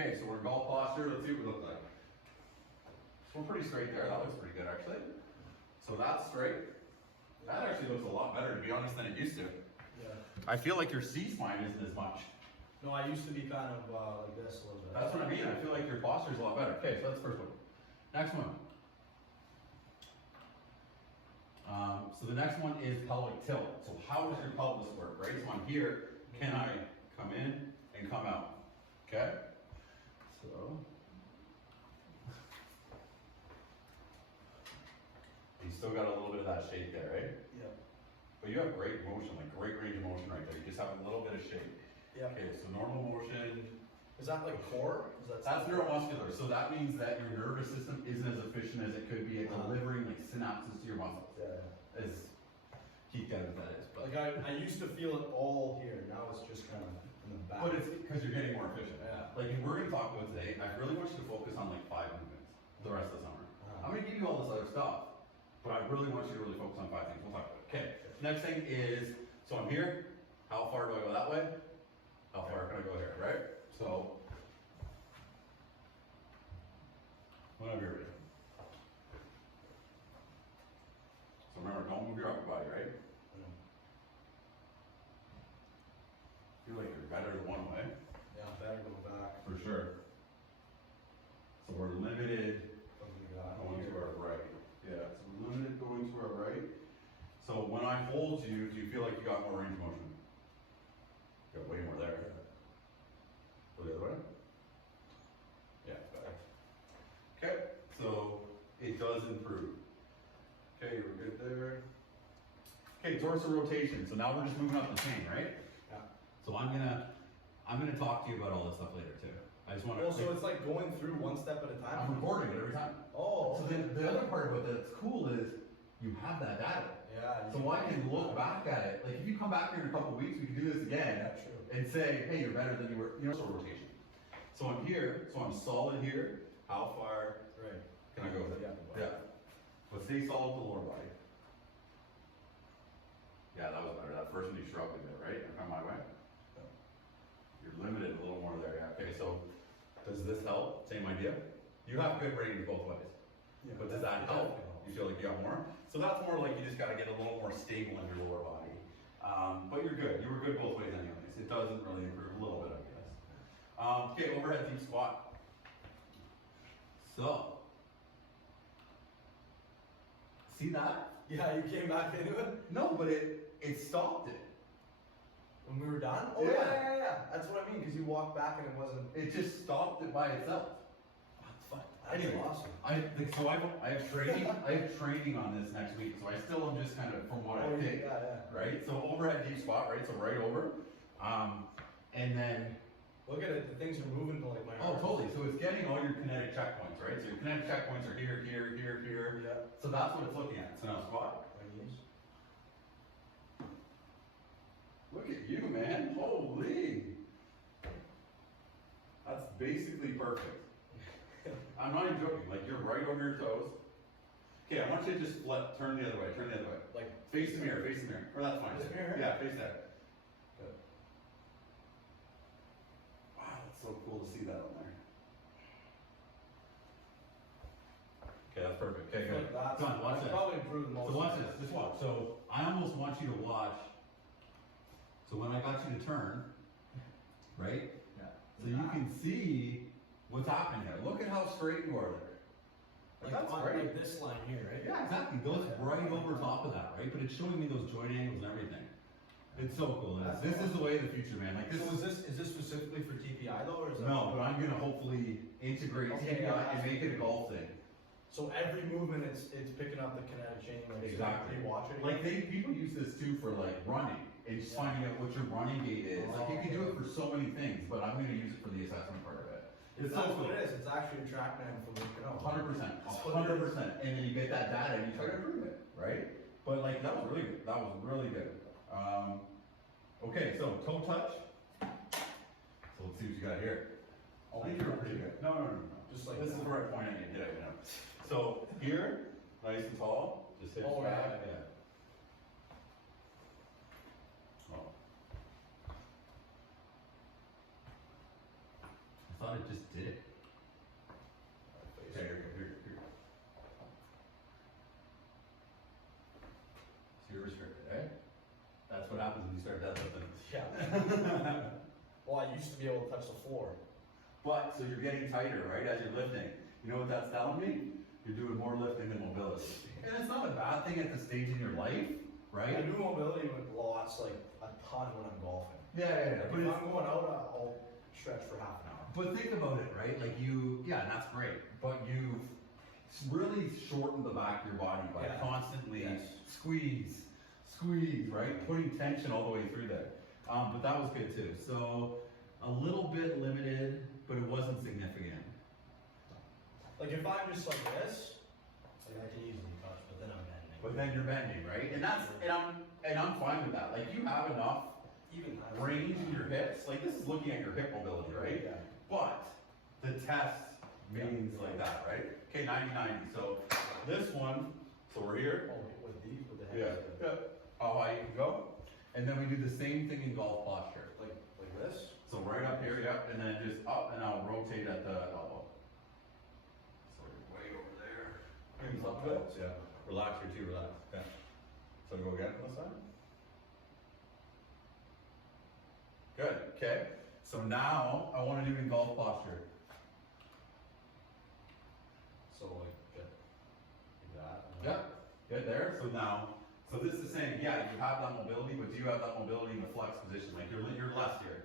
Okay, so we're in golf posture. Let's see what we look like. So we're pretty straight there. That looks pretty good, actually. So that's straight. That actually looks a lot better, to be honest, than it used to. Yeah. I feel like your C-spine isn't as much. No, I used to be kind of like this a little bit. That's what I mean. I feel like your posture is a lot better. Okay, so that's the first one. Next one. So the next one is pelvic tilt. So how does your pelvis work, right? So I'm here. Can I come in and come out? Okay? So. You still got a little bit of that shape there, right? Yeah. But you have great motion, like great range of motion right there. You just have a little bit of shape. Yeah. Okay, so normal motion. Is that like core? That's neuromuscular. So that means that your nervous system isn't as efficient as it could be at delivering like synapses to your muscles. Yeah. As geeked out as that is. But, Like I used to feel it all here. Now it's just kind of in the back. but it's because you're getting more efficient. Yeah. Like we're going to talk about today, I really want you to focus on like 5 movements the rest of the summer. I'm going to give you all this other stuff, but I really want you to really focus on 5 things. We'll talk about it. Okay. Next thing is, so I'm here. How far do I go that way? How far can I go here, right? So, whenever you're ready. So remember, don't move your upper body, right? Feel like you're better the one way. Yeah, better go back. For sure. So we're limited going to our right. Yeah, so we're limited going to our right. So when I hold you, do you feel like you got more range of motion? You got way more there. Go the other way? Yeah, better. Okay, so it does improve. Okay, we're good there. Okay, dorsal rotation. So now we're just moving up the chain, right? Yeah. So I'm gonna talk to you about all this stuff later too. I just want to. Oh, so it's like going through one step at a time. I'm recording it every time. Oh. So then the other part about that's cool is you have that data. Yeah. So I can look back at it. Like if you come back here in a couple of weeks, we can do this again. Yeah, true. And say, hey, you're better than you were. You know, so rotation. So I'm here. So I'm solid here. How far Right. can I go with it? Yeah. But stay solid with the lower body. Yeah, that was better. That first one you shrugged a bit, right? Come my way. Yeah. You're limited a little more there. Yeah. Okay. So does this help? Same idea. You have good range both ways. Yeah. But does that help? You feel like you got more? So that's more like you just got to get a little more stable in your lower body. But you're good. You were good both ways anyways. It doesn't really improve a little bit, I guess. Okay, overhead deep squat. So, see that? Yeah, you came back into it No, but it stopped it. when we were done. Oh yeah. That's what I mean. Because you walked back and it wasn't. It just stopped it by itself. That's Anyway, awesome. I have training. I have training on this next week, so I still am just kind of from what I think. Yeah. Right. So overhead deep squat, right? So right over, and then Look at it. The things are moving to like my. oh, totally. So it's getting all your kinetic checkpoints, right? So your kinetic checkpoints are here, here, here, here. Yeah. So that's what it's looking at. So now squat. My knees. Look at you, man. Holy. That's basically perfect. I'm not even joking. Like you're right over your toes. Okay, I want you to just turn the other way. Turn the other way. Like Face the mirror. Face the mirror. Or that's fine. This mirror? Yeah, face that. Good. Wow, that's so cool to see that on there. Okay, that's perfect. Okay, good. That's, Come on, watch that's this. probably improved the most. So watch this. Just watch. So I almost want you to watch. So when I got you to turn, right? Yeah. So you can see what's happening here. Look at how straight you are there. Like, That's on, great. like this line here, right? Yeah, exactly. It goes right over top of that, right? But it's showing me those joint angles and everything. It's so cool. And this is the way of the future, man. Like this So is this specifically for TPI though, or is that? no, but I'm gonna hopefully integrate Okay, TPI yeah. and make it a golf thing. So every movement, it's picking up the kinetic chain. Like, Exactly. So you watch it. Like people use this too for like running and just finding out what your running gait is. Like you can do it for so many things, but I'm gonna use it for the assessment part of it. It's That's so cool. what it is. It's actually a TrackMan for working out. 100%, That's what it is. 100%, and then you get that data and you try to improve it, right? But like that was really good. That was really good. Okay, so toe touch. So let's see what you got here. I think you're pretty good. No. Just like this that. is where I point at you. Get it, you know. So here, nice and tall. Just hit Oh, back. yeah. Oh. I thought it just did it. Okay, here. So you're restricted, eh? That's what happens when you start deadlifting. Yeah. Well, I used to be able to touch the floor. But, so you're getting tighter, right, as you're lifting. You know what that's telling me? You're doing more lifting than mobility. And it's not a bad thing at the stage in your life, right? I do mobility with lots, like a ton when I'm golfing. Yeah. Like, if I'm going out, I'll stretch for half an hour. But think about it, right? Like yeah, that's great. But you really shorten the back of your body by constantly squeeze, right? Putting tension all the way through there. But that was good too. So a little bit limited, but it wasn't significant. Like if I'm just like this, like I can easily touch, but then I'm bending. But then you're bending, right? And I'm fine with that. Like you have enough range in your hips. Like this is looking at your hip mobility, right? Yeah. But the test means like that, right? Okay, 90-90. So this one, so we're here. Oh, with these, with the head. Yeah. How high you can go. And then we do the same thing in golf posture. Like this? So right up here, yep, and then just up and I'll rotate at the elbow. So we're way over there. Maybe up good. Yeah. Relax here too, relax. Yeah. So go again on this side. Good, okay. So now I want to do in golf posture. So like that. Yep, good there. So now, so this is saying, yeah, you have that mobility, but do you have that mobility in the flex position? Like you're less here.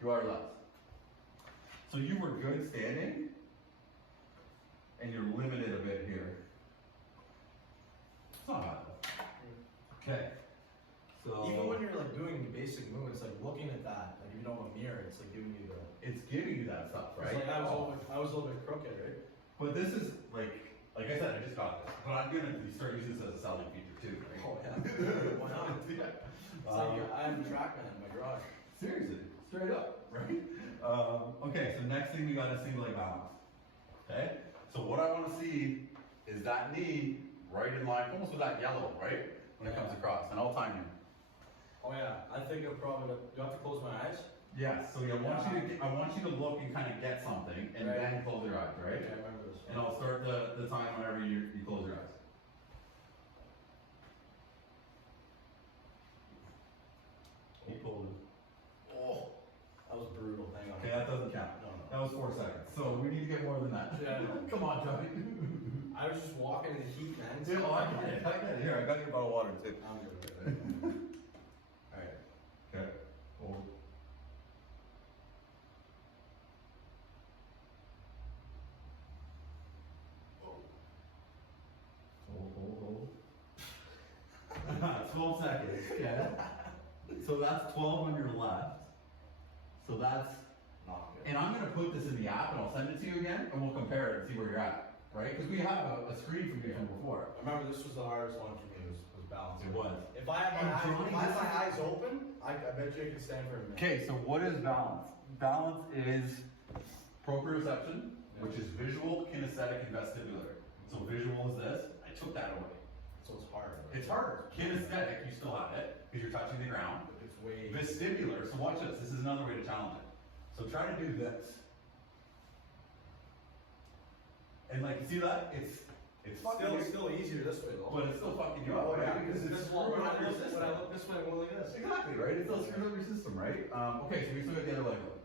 You are less. So you were good standing, and you're limited a bit here. It's not bad though. Okay. So even when you're like doing basic movements, like looking at that, like if you don't have a mirror, it's like giving you the. It's giving you that stuff, right? Like I was a little bit crooked, right? But this is like I said, I just got this. But I'm gonna start using this as a selling feature too, right? Oh yeah. Why not? Yeah. It's like I have a TrackMan in my garage. Seriously, straight up, right? Okay, so next thing we got a single leg balance. Okay, so what I want to see is that knee right in line, almost with that yellow, right? When it comes across, and I'll time you. Oh yeah, I think I'll probably. Do I have to close my eyes? Yeah, so I want you to look and kind of get something, and then close your eyes, right? Yeah, I remember this. And I'll start the time whenever you close your eyes. Keep holding. Oh! That was brutal. Hang on. Okay, that doesn't count. No. That was 4 seconds. So we need to get more than that. Yeah. Come on, Johnny. I was just walking in the heat, man. Yeah, I get it. Here, I got your bottle of water too. I'm good with it. Alright. Okay. Hold. Hold. 12 seconds. Okay. So that's 12 on your left. So that's, Not good. and I'm gonna put this in the app and I'll send it to you again and we'll compare it and see where you're at. Right? Because we have a screen from you from before. I remember this was the hardest one for me, was balance. It was. If I have my eyes open, I bet you I can stand for a minute. Okay, so what is balance? Balance is proprioception, which is visual, kinesthetic, and vestibular. So visual is this. I took that away. So it's hard. It's harder. Kinesthetic, you still have it because you're touching the ground. It's way. Vestibular, so watch this. This is another way to challenge it. So try to do this. And like, you see that? It's still easier this way though. but it's still fucking you up, right? Because it's screwing up your system. When I look this way, I'm like this. Exactly, right? It's still screwing up your system, right? Okay, so we still got the other leg up.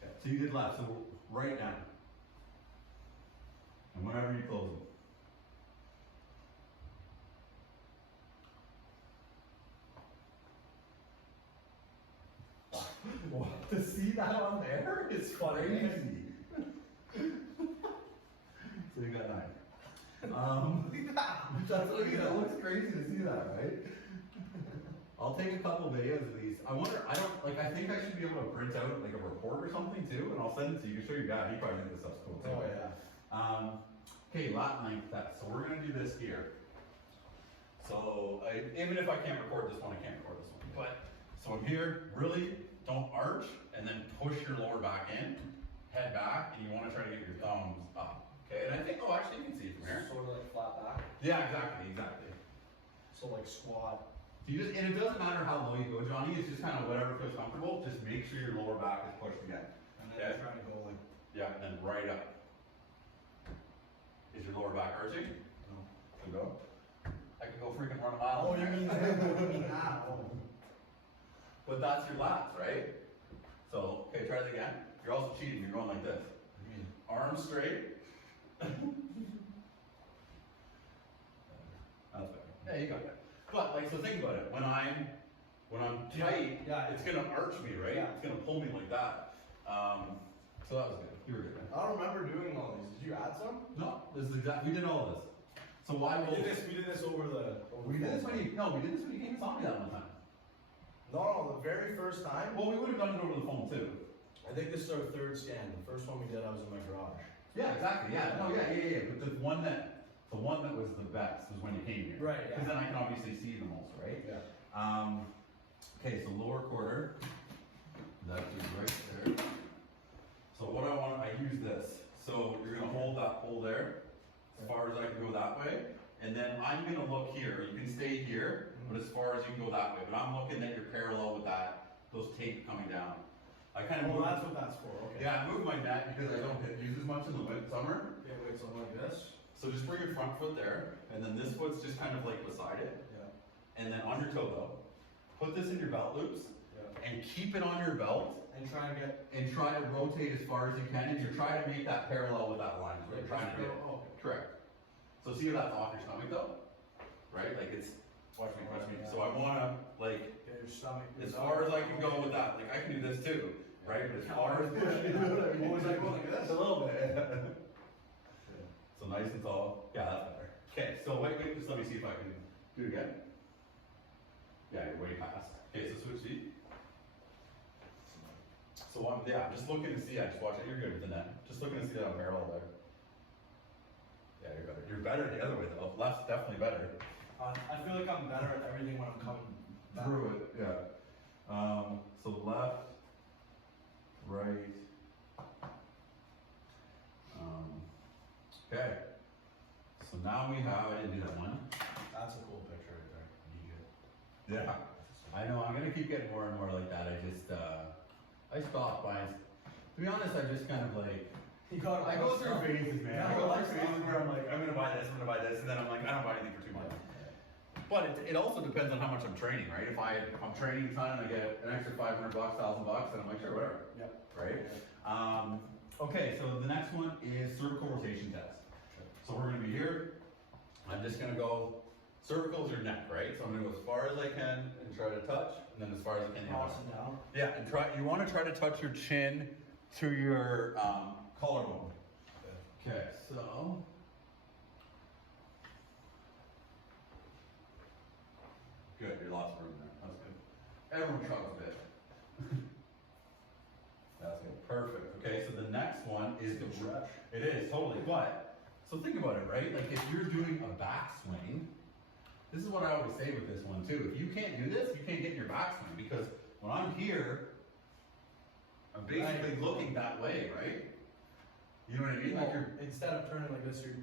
Okay. So you did left, so right now. And whenever you close them. What? To see that on there is crazy. So you got 9. That's what I mean, that looks crazy to see that, right? I'll take a couple videos of these. I think I should be able to print out like a report or something too, and I'll send it to you. You can show your dad, he probably thinks this stuff's cool too. Oh yeah. Okay, lat length test. So we're gonna do this here. So even if I can't record this one, I can't record this one. But, so I'm here, really don't arch, and then push your lower back in, head back, and you wanna try to get your thumbs up. Okay, and I think, actually you can see it from here. Sort of like flat back. Yeah, exactly. So like squat. So you and it doesn't matter how low you go, Johnny, it's just kind of whatever feels comfortable, just make sure your lower back is pushed again. And then Okay. trying to go like. Yeah, and then right up. Is your lower back arching? No. So go. I could go freaking run a mile. Oh, you mean that? Oh. But that's your lats, right? So, okay, try it again. You're also cheating, you're going like this. What do you mean? Arms straight. That's better. Yeah, you got it. But like, so think about it. When I'm tight, Yeah. it's gonna arch me, right? Yeah. It's gonna pull me like that. So that was good. You were good. Man. I don't remember doing all these. Did you add some? No, this is exactly. We did all of this. So why will We did this over the. we did this when you we did this when you came and saw me that one time. No, the very first time. Well, we would have done it over the phone too. I think this is our third scan. The first one we did, I was in my garage. Yeah, exactly. Yeah. No, yeah. But the one that was the best was when you came here. Right. Because then I can obviously see the most, right? Yeah. Okay, so lower quarter. That is right there. So what I use this. So you're gonna hold that pole there, as far as I can go that way, and then I'm gonna look here. You can stay here, but as far as you can go that way. But I'm looking that you're parallel with those tape coming down. I kind of Oh, that's what that's for. Okay. yeah, I move my net because I don't get used as much in the summer. Okay, wait, so like this. So just bring your front foot there, and then this foot's just kind of like beside it. Yeah. And then on your toe though, put this in your belt loops, Yeah. and keep it on your belt, And try and get. and try to rotate as far as you can, and you're trying to make that parallel with that line. Is what you're trying to do. Oh, okay. Correct. So see how that's off your stomach though? Right? Like it's, watch me. So I wanna, like, Get your stomach. as far as I can go with that, like I can do this too, right? But as far as Always like going like this. a little bit. So nice and tall. Yeah, that's better. Okay, so wait, just let me see if I can do it again. Yeah, you're way past. Okay, so switch seat. So I'm just looking to see, I just watch it, you're good with the net. Just looking to see that I'm parallel there. Yeah, you're better. You're better the other way though. Left's definitely better. I feel like I'm better at everything when I'm coming back. Through it, yeah. So left, right. Okay. So now we have, I didn't do that one. That's a cool picture right there. You good? Yeah. I know, I'm gonna keep getting more and more like that. I stopped by. To be honest, I just kind of like, You got I go through phases, man. I Yeah, go well, through phases where I'm like, I'm gonna buy this, and then I'm like, I don't buy anything for 2 months. But it also depends on how much I'm training, right? If I'm training a ton and I get an extra $500, $1,000, then I'm like, sure, whatever. Yep. Right? Okay, so the next one is cervical rotation test. So we're gonna be here. I'm just gonna go, cervicals or neck, right? So I'm gonna go as far as I can and try to touch, and then as far as I can. Cross it down. Yeah, and you wanna try to touch your chin to your collarbone. Okay, so. Good, you're lots of room there. That's good. Everyone tries a bit. That's good. Perfect. Okay, so the next one is the stretch. It is totally. But so think about it, right? Like if you're doing a backswing, this is what I always say with this one too. If you can't do this, you can't get in your backswing because when I'm here, I'm basically looking that way, right? You know what I mean? Like you're. Instead of turning like this, you're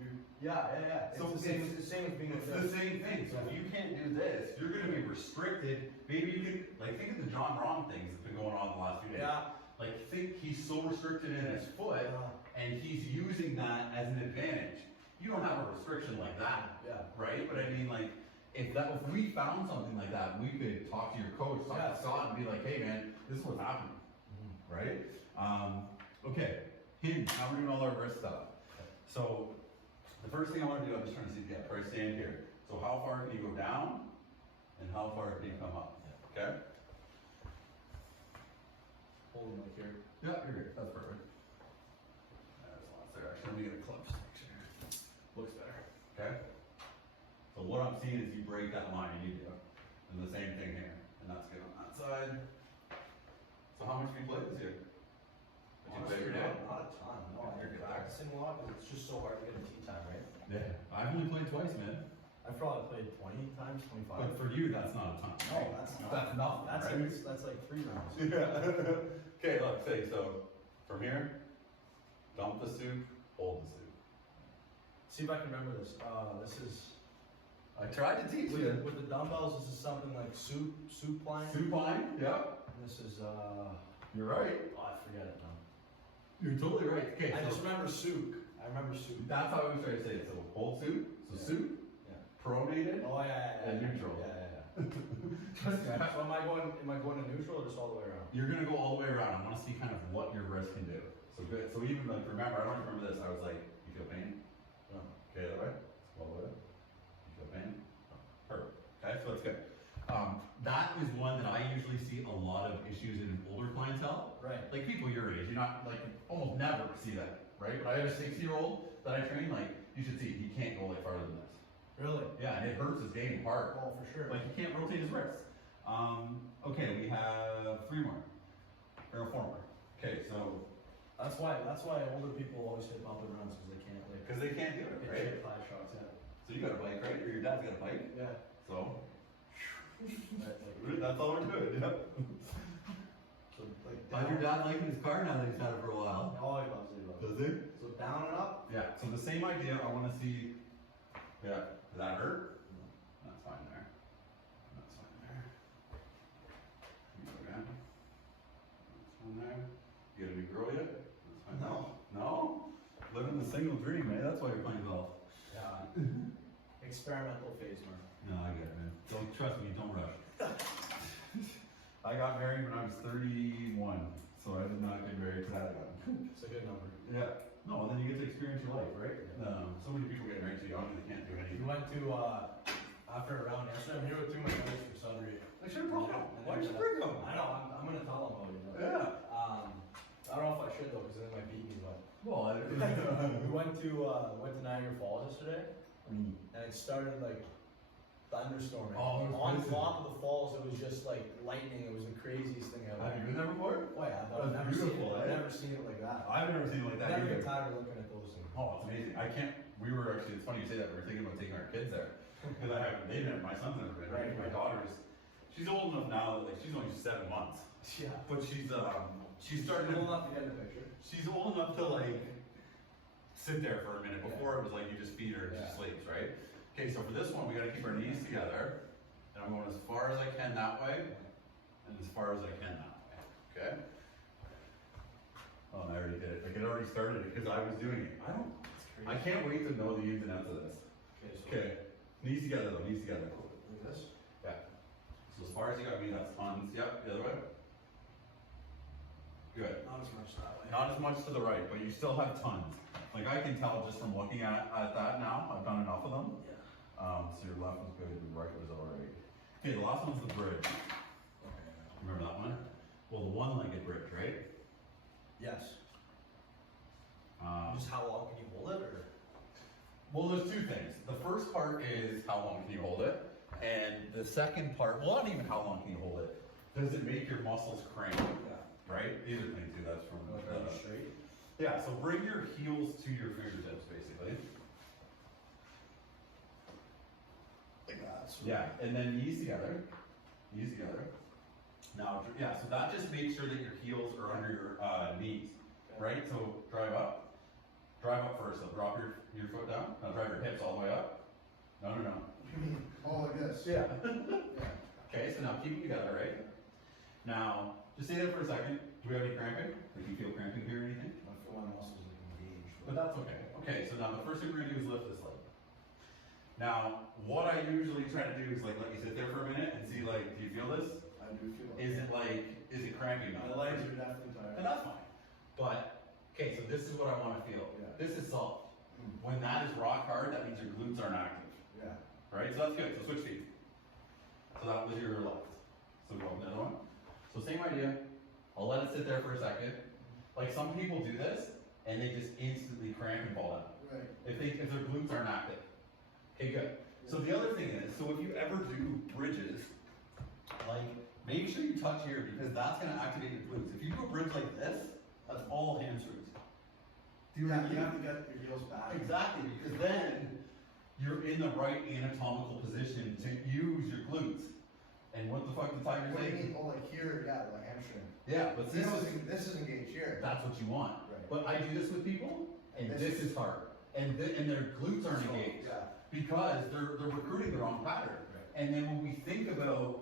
yeah. It's So the same. It's the same as being It's like the this. same thing. So if you can't do this, you're going to be restricted. Maybe you can, like, think of the John Rahm things that's been going on the last few days. Yeah. Like, think he's so restricted in his foot, and he's using that as an advantage. You don't have a restriction like that, Yeah. right? But I mean, like, if we found something like that, we could talk to your coach, talk to Scott, and be like, hey, man, this is what's happening, right? Okay, hinge. Now we're doing all our wrist stuff. So the first thing I want to do, I'm just trying to see, probably stand here. So how far can you go down, and how far can you come up? Okay? Holding like here. Yeah, you're good. That's perfect. There's lots there. Actually, let me get a close section here. Looks better. Okay? So what I'm seeing is you break that line, you do. And the same thing here. And that's good on that side. So how much have you played this year? Did you play every day? Not a ton. No, You're I'm good. practicing a lot because it's just so hard to get a tee time, right? Yeah. I've only played twice, man. I've probably played 20 times, 25. But for you, that's not a ton. No, that's not. That's nothing, right? That's like 3 rounds. Yeah. Okay, look, say, so from here, dump the soup, hold the soup. See if I can remember this. This is I tried to teach you. with the dumbbells. This is something like supine. Supine, yep. And this is You're right. oh, I forget it now. You're totally right. Okay, I so just remember Souk. I remember Souk. that's how I was trying to say it. So hold suit, so Yeah. suit, Yeah. pronated, Oh yeah. and neutral. Yeah. So am I going to neutral or just all the way around? You're gonna go all the way around. I want to see kind of what your wrist can do. So good. So even like remember, I don't remember this. I was like, you feel pain? No. Okay, that way. Let's go all the way. You feel pain? Perfect. Okay, so that's good. That is one that I usually see a lot of issues in older clientele. Right. Like people your age, you're not like almost never see that, right? But I have a 6-year-old that I train. Like you should see, he can't go like farther than this. Really? Yeah, and it hurts his game hard. Oh, for sure. Like he can't rotate his wrists. Okay, we have 3 more. Or 4 more. Okay, so That's why older people always hit bump and runs because they can't do like it, hit right? shit 5 shots in. So you got a bike, right? Or your dad's got a bike. Yeah. So Like, that's all we're doing. Yep. so like How's your dad liking his car now that he's had it for a while? Oh, he loves it. He loves it. Does he? So down and up. Yeah. So the same idea. I want to see. Yeah. Does that hurt? That's fine there. That's fine there. You go down. That's fine there. You got a new girl yet? That's fine. No. No? Living the single dream, man. That's why you're playing golf. Yeah. Experimental phase, Mark. No, I get it, man. Don't trust me. Don't rush. I got married when I was 31, so I did not get married to that young. It's a good number. Yeah. No, then you get to experience your life, right? So many people get married too young and they can't do We anything. went to after a round yesterday. I'm here with 2 of my guys from Sudbury. I should have brought them. And Why then, did you bring them? I know. I'm gonna tell them about it. You know? Yeah. I don't know if I should though, because they might beat me. But Well, we went to Niagara Falls yesterday, and it started like thunderstorming. Oh, it was on crazy. top of the falls, it was just like lightning. It was the craziest thing ever. Have you been there before? Oh yeah, but That's I've never seen beautiful, it. eh? I've never seen it like that. I've never seen it like I that never either. get tired of looking at those things. Oh, it's amazing. I can't. We were actually. It's funny you say that. We were thinking about taking our kids there because I haven't. They've never. My son's never been. Right. My daughter's. She's old enough now that like she's only 7 months. Yeah. But she's starting Cool to. enough to get in the picture. She's old enough to like sit there for a minute. Before it was like you just feed her and Yeah. she sleeps, right? Okay, so for this one we gotta keep our knees together, and I'm going as far as I can that way, and as far as I can that way. Okay. Oh, I already did it. Like it already started it because I was doing it. I can't wait to know the ins and outs of this. Okay, so Okay, knees together though. Knees together. like this. Yeah. So as far as you got me, that's tons. Yep. The other way. Good. Not as much that way. Not as much to the right, but you still have tons. Like I can tell just from looking at that now, I've done enough of them. Yeah. So your left was good, your right was alright. Okay, the last one's the bridge. Okay. Remember that one? Well, the one-legged bridge, right? Yes. Um, Just how long can you hold it, or? well, there's 2 things. The first part is how long can you hold it? And the second part, well, not even how long can you hold it. Does it make your muscles crank? Yeah. Right? These are things too, that's from Like are you straight? yeah, so bring your heels to your fingertips, basically. Like that. So Yeah, and then knees together. Knees together. Now, yeah, so that just makes sure that your heels are under your knees, right? So drive up. Drive up first. So drop your foot down. Now drive your hips all the way up. No. Oh, like this. Yeah. Yeah. Okay, so now keep them together, right? Now, just stay there for a second. Do we have any cramping? Do you feel cramping here or anything? I feel my muscles like engaged. But that's okay. Okay, so now the first thing we're gonna do is lift this leg. Now, what I usually try to do is like let you sit there for a minute and see like, do you feel this? I do feel it. Is it cramping? My legs are definitely tired. And that's fine. But, okay, so this is what I wanna feel. Yeah. This is soft. When that is rock hard, that means your glutes aren't active. Yeah. Right? So that's good. So switch feet. So that was your left. So go the other one. So same idea. I'll let it sit there for a second. Like some people do this and they just instantly cramp and fall down. Right. If their glutes aren't active. Okay, good. So the other thing is, so if you ever do bridges, like make sure you touch here because that's gonna activate your glutes. If you do a bridge like this, that's all hamstrings. Do you Yeah, you know? have to get your heels back. Exactly, because then you're in the right anatomical position to use your glutes. And what the fuck the tiger What do you say? mean? Oh, like here, yeah, like hamstring. Yeah, but This is engaged here. that's what you want. Right. But I do this with people, and This this is- is hard. And their glutes aren't engaged. Yeah. Because they're recruiting the wrong pattern. Right. And then when we think about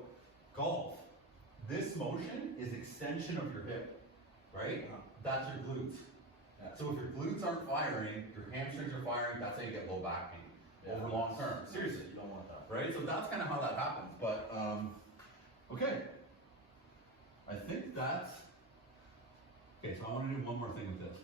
golf, this motion is extension of your hip, right? Uh-huh. That's your glutes. Yeah. So if your glutes aren't firing, your hamstrings are firing, that's how you get low back pain over Yeah. long term. Seriously. You don't want that. Right? So that's kind of how that happens. But, okay. I think that's, okay, so I want to do one more thing with this.